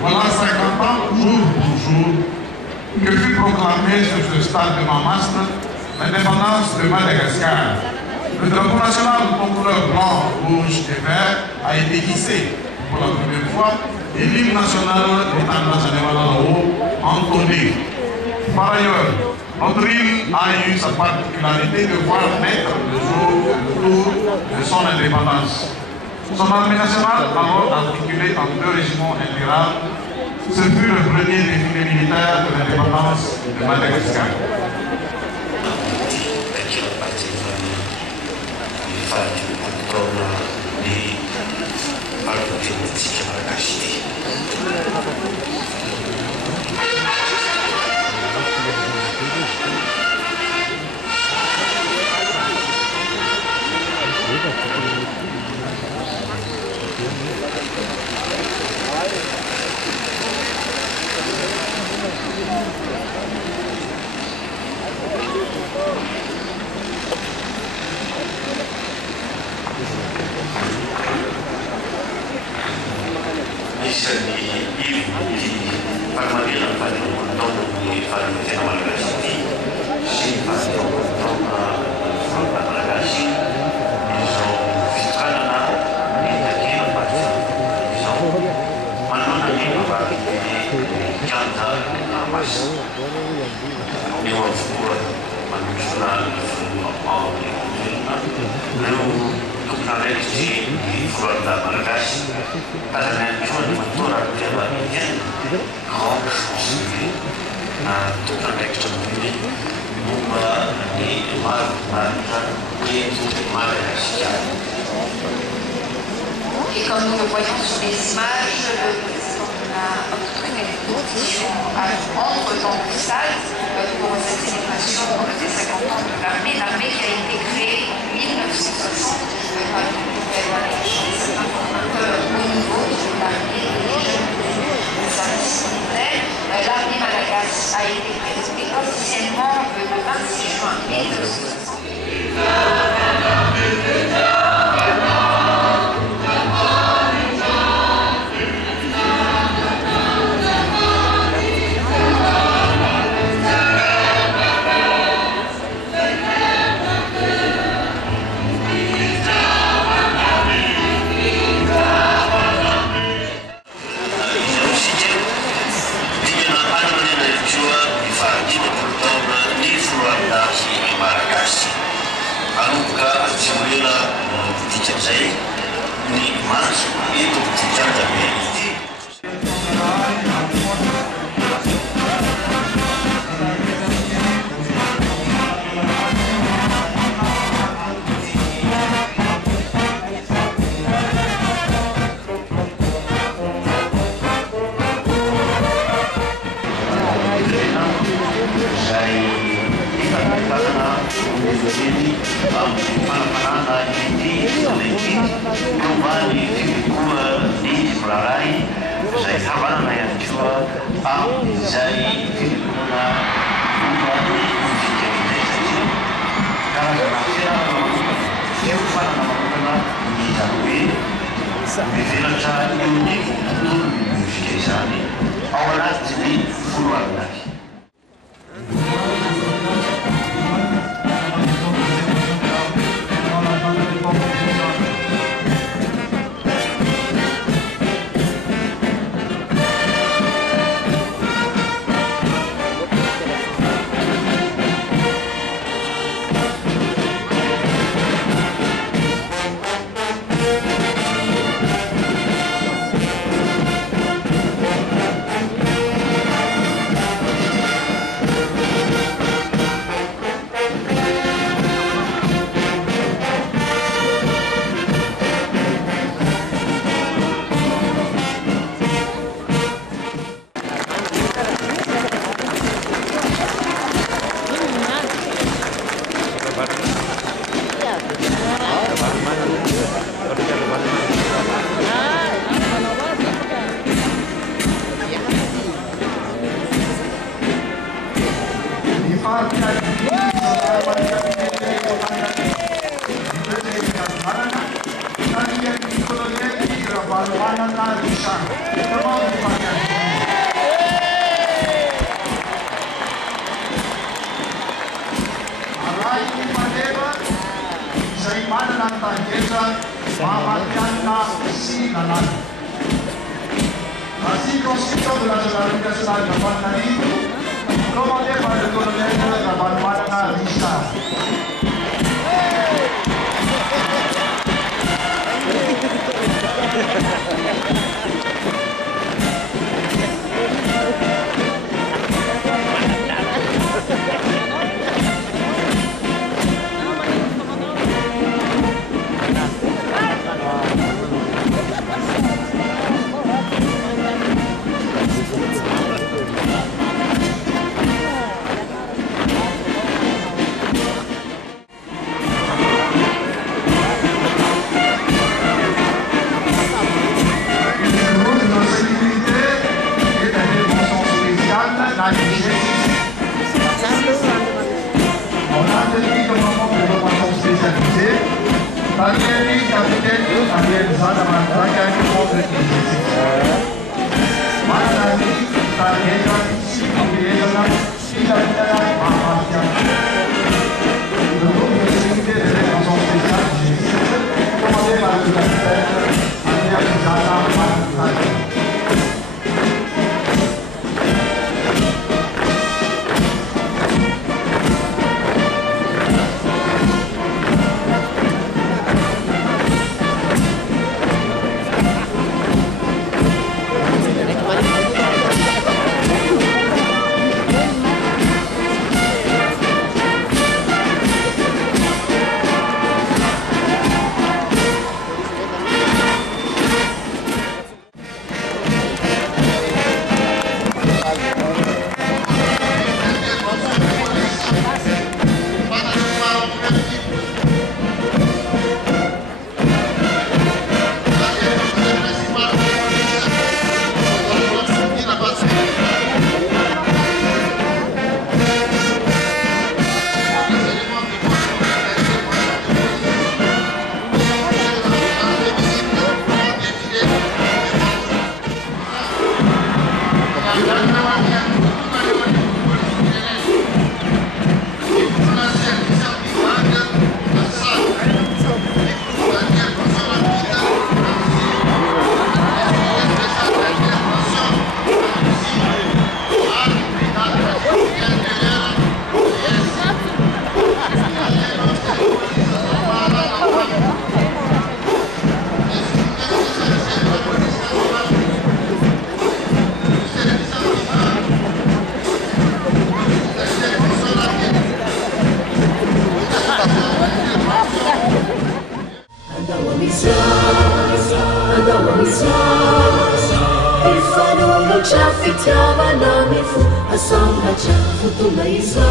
Voilà 50 ans, jour pour jour, que fut proclamée sur ce stade de Mamastre l'indépendance de Madagascar. Le drapeau national aux couleurs blanc, rouge et vert a été hissé pour la première fois et l'hymne national est entonné. Par ailleurs, notre île a eu sa particularité de voir naître le jour de son indépendance. Son armée nationale, alors articulée en 2 régiments intégral, ce fut le premier défilé militaire de l'indépendance de Madagascar. Et comme nous le voyons sur les images, le président a obtenu une position entre dans le stade pour cette célébration des 50 ans de l'armée qui a été créée en 1960 par le gouvernement au niveau de l'armée des services militaires. L'armée Madagascar a été créée officiellement le 26 juin 1960. Mamadiana Sinalani. La circonscription de la gendarmerie nationale de Bandari, commandée par le colonel Rabanwana Richard. Fitava na mifu asamba chafu tumaiza